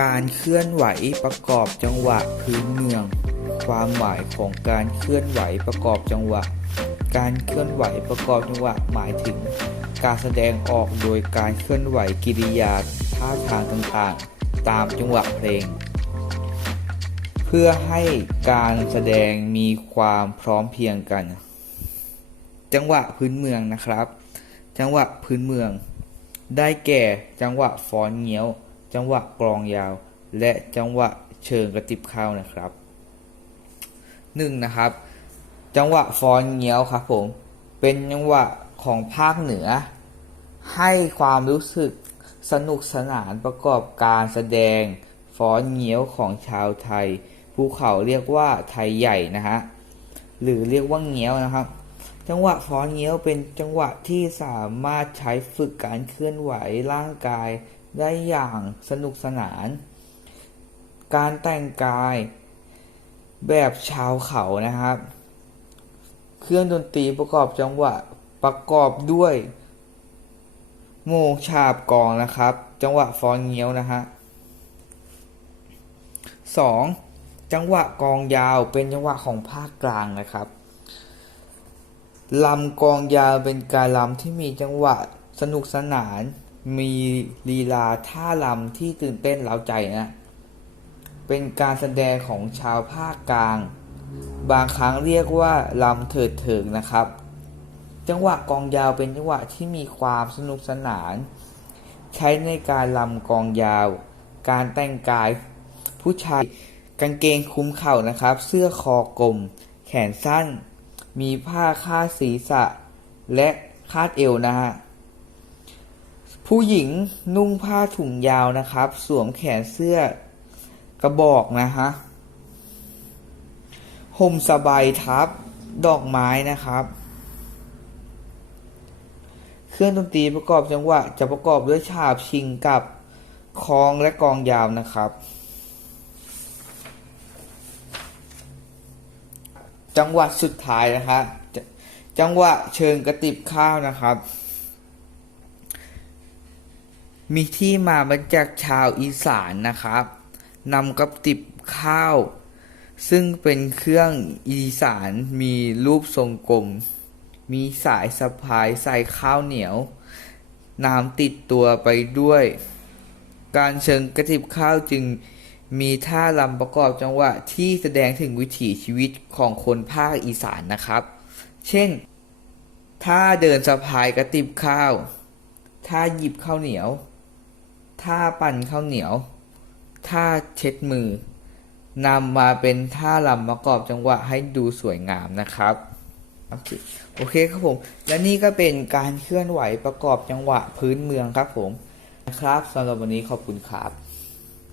การเคลื่อนไหวประกอบจังหวะพื้นเมือง ความหมายของการเคลื่อนไหวประกอบจังหวะ การเคลื่อนไหวประกอบจังหวะหมายถึง การแสดงออกโดยการเคลื่อนไหวกิริยาท่าทางต่างๆ ตามจังหวะเพลง เพื่อให้การแสดงมีความพร้อมเพียงกัน จังหวะพื้นเมืองนะครับ จังหวะพื้นเมือง ได้แก่จังหวะฟ้อนเงี้ยว จังหวะกลองยาว และจังหวะเชิงกระติบข้าวนะครับหนึ่งนะครับ จังหวะฟ้อนเงี้ยวครับผมเป็นจังหวะของภาคเหนือ ให้ความรู้สึกสนุกสนานประกอบการแสดงฟ้อนเงี้ยวของชาวไทย ภูเขาเรียกว่าไทยใหญ่นะฮะหรือเรียกว่าเงี้ยวนะครับ จังหวะฟ้อนเงี้ยวเป็นจังหวะที่สามารถใช้ฝึกการเคลื่อนไหวร่างกาย ได้อย่างสนุกสนาน การแต่งกายแบบชาวเขานะครับ เครื่องดนตรีประกอบจังหวะประกอบด้วยโมงฉาบกองนะครับ จังหวะฟอนเงี้ยวนะฮะสองจังหวะกองยาวเป็นจังหวะของภาคกลางนะครับลำกองยาวเป็นการลำที่มีจังหวะสนุกสนาน มีลีลาท่าลำที่ตื่นเต้นเร้าใจนะ เป็นการแสดงของชาวภาคกลาง บางครั้งเรียกว่าลำเถิดเถิงนะครับ จังหวะกองยาวเป็นจังหวะที่มีความสนุกสนาน ใช้ในการลำกองยาว การแต่งกาย ผู้ชายกางเกงคลุมเข่านะครับ เสื้อคอกลม แขนสั้น มีผ้าคาดศีรษะ และคาดเอวนะฮะ ผู้หญิงนุ่งผ้าถุงยาวนะครับ สวมแขนเสื้อกระบอกนะฮะห่มสบายทับดอกไม้นะครับ เครื่องดนตรีประกอบจังหวะ จะประกอบด้วยฉาบชิงกับคองและกองยาวนะครับ จังหวะสุดท้ายนะครับจจังหวะเชิงกระติบข้าวนะครับ มีที่มามาจากชาวอีสานนะครับนำกระติบข้าว ซึ่งเป็นเครื่องอีสานมีรูปทรงกลม มีสายสะพายใส่ข้าวเหนียว น้ำติดตัวไปด้วย การเชิงกระติบข้าวจึงมีท่าลำประกอบจังหวะที่แสดงถึงวิถีชีวิตของคนภาคอีสานนะครับ เช่น ท่าเดินสะพายกระติบข้าว ท่าหยิบข้าวเหนียว ท่าปั่นข้าวเหนียว ท่าเช็ดมือนำมาเป็นท่ารำประกอบจังหวะให้ดูสวยงามนะครับโอเคโอเคครับผม และนี่ก็เป็นการเคลื่อนไหวประกอบจังหวะพื้นเมืองครับผมนะครับสำหรับวันนี้ขอบคุณครับ